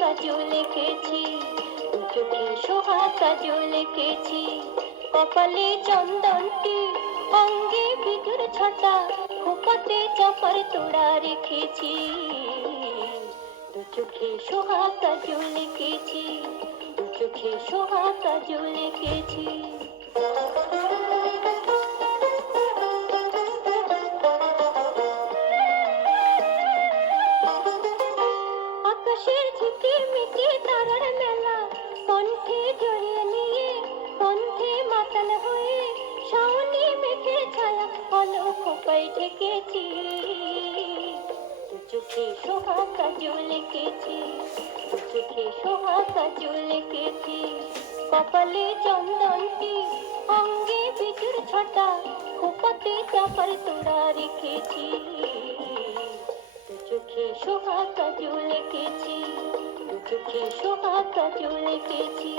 কাজল এঁকেছি, দু চোখে সোহা কাজল এঁকেছি, কপালে চন্দনটি, অঙ্গে বিজুর ছটা, খোপাতে চাপার তোড়া রেখেছি, দু চোখে সোহা কাজল এঁকেছি, দু চোখে সোহা কাজল এঁকেছি। আকাশের ঝিকিমিকি তারার মেলা, কণ্ঠে জড়িয়ে নিয়ে, কণ্ঠে মাতাল হয়ে, শাওনি মেঘের ছায়া আলো খোপায় ঢেকেছি, দু চোখে সোহা কাজল এঁকেছি, দু চোখে সোহা কাজল এঁকেছি, কপালে চন্দনটি, অঙ্গে বিজুর ছটা, খোপাতে চাপার তোড়া রেখেছি, দু চোখে সোহা কাজল এঁকেছি, দু চোখে সোহা কাজল এঁকেছি।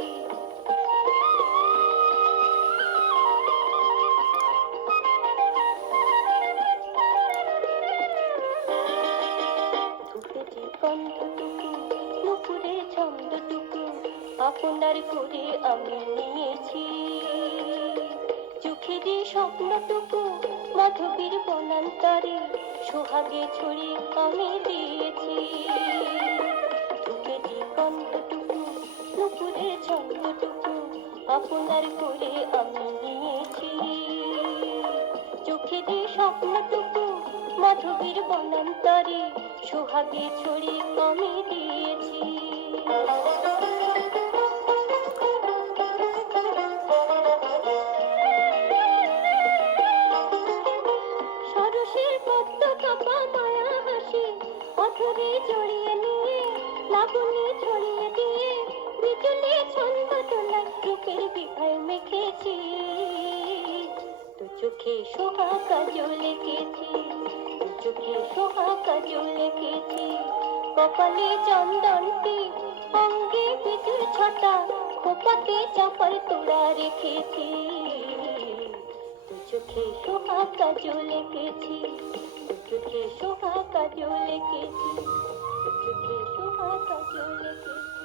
ধুকেছি কণ্ঠটুকু, নুপুরের ছন্দটুকু, আপনার করে আমি নিয়েছি, চোখেরই স্বপ্নটুকু, মাধবীর বনান্তরে, সোহাগে ছড়িয়ে আমি দিয়েছি, ধুকেছি কণ্ঠটুকু, নুপুরের ছন্দটুকু, আপনার করে আমি নিয়েছি, চোখেরই স্বপ্নটুকু, মাধবীর বনান্তরে, সোহাগে ছড়িয়ে আমি দিয়েছি। সরসের পদ্ম কাপা মায়া হাসি, অধরে জড়িয়ে নিয়ে, লাবণী ছড়িয়ে দিয়ে, বিজলি ছন্দ তোলায় রূপের বিভয় মেখেছি, দু চোখে সোহা কাজল এঁকেছি, দু চোখে সোহা কাজল এঁকেছি, কপালে চন্দনটি, অঙ্গে বিজুর ছটা, খোপাতে চাপার তোড়া রেখেছি, দু চোখে সোহা কাজল এঁকেছি, দু চোখে সোহা কাজল এঁকেছি, দু চোখে সোহা কাজল এঁকেছি।